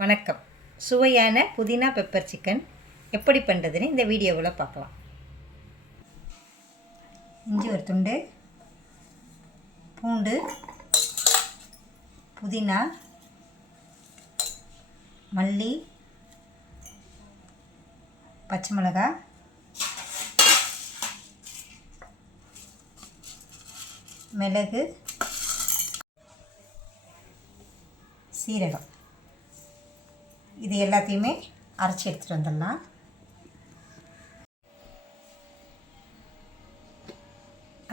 வணக்கம். சுவையான புதினா பெப்பர் சிக்கன். எப்படி பண்ணுறதுன்னு இந்த வீடியோவில் பார்க்கலாம். இஞ்சி ஒரு துண்டு. பூண்டு. புதினா. மல்லி. பச்சை மிளகாய் மிளகு. சீரகம். இது எல்லாத்தையுமே அரைச்சி எடுத்துகிட்டு வந்துடலாம்.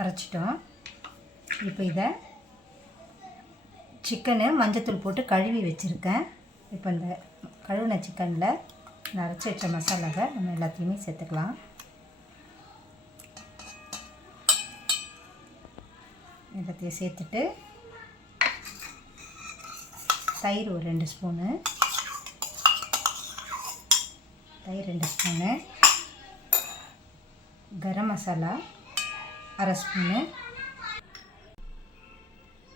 அரைச்சிட்டோம். இப்போ இதை சிக்கனு மஞ்சத்தூள் போட்டு கழுவி வச்சுருக்கேன். இப்போ இந்த கழுவின சிக்கனில் இந்த அரைச்சி வச்ச மசாலாவை நம்ம எல்லாத்தையுமே சேர்த்துக்கலாம். எல்லாத்தையும் சேர்த்துட்டு தயிர் ஒரு ரெண்டு ஸ்பூனு. தயிர் ரெண்டு ஸ்பூனு கரம் மசாலா அரை ஸ்பூனு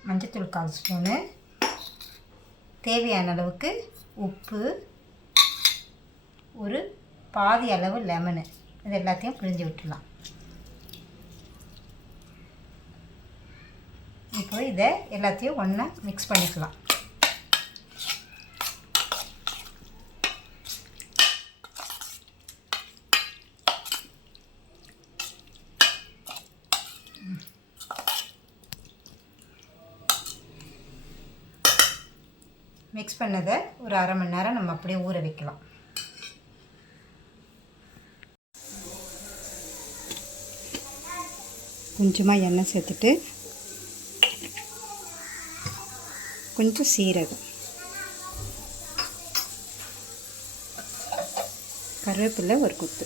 மஞ்சத்தூள் கால் ஸ்பூனு தேவையான அளவுக்கு உப்பு ஒரு பாதி அளவு லெமனு. இது எல்லாத்தையும் பிழிஞ்சு விட்டுடலாம். இப்போ இதை எல்லாத்தையும் ஒன்றா மிக்ஸ் பண்ணிக்கலாம். மிக்ஸ் பண்ணதை ஒரு அரை மணி நேரம் நம்ம அப்படியே ஊற வைக்கலாம். கொஞ்சமாக எண்ணெய் சேர்த்துட்டு கொஞ்சம் சீரகம் கருவேப்பிலை ஒரு குத்து.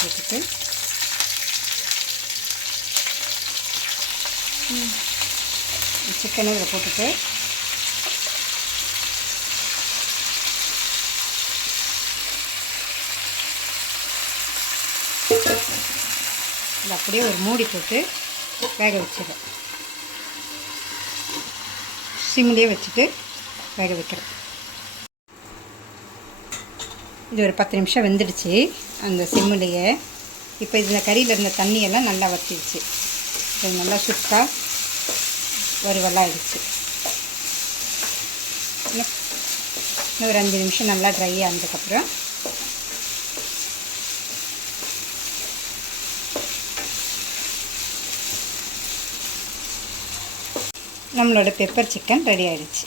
சேர்த்துட்டு சிக்கனை இதில் போட்டுட்டு. இது அப்படியே ஒரு மூடி போட்டு வேக வச்சிடும் சிம்லேயே வச்சுட்டு வேக வைக்கிறேன். இது ஒரு பத்து நிமிஷம் வெந்துடுச்சு. அந்த சிம்முலையே. இப்போ இந்த கறியில் இருந்த தண்ணியெல்லாம் நல்லா வற்றிடுச்சு இது நல்லா சுக்காக வறுவலாக ஆயிடுச்சு இன்னும் ஒரு அஞ்சு நிமிஷம் நல்லா ட்ரை ஆனதுக்கப்புறம் நம்மளோட பெப்பர் சிக்கன் ரெடி ஆகிடுச்சு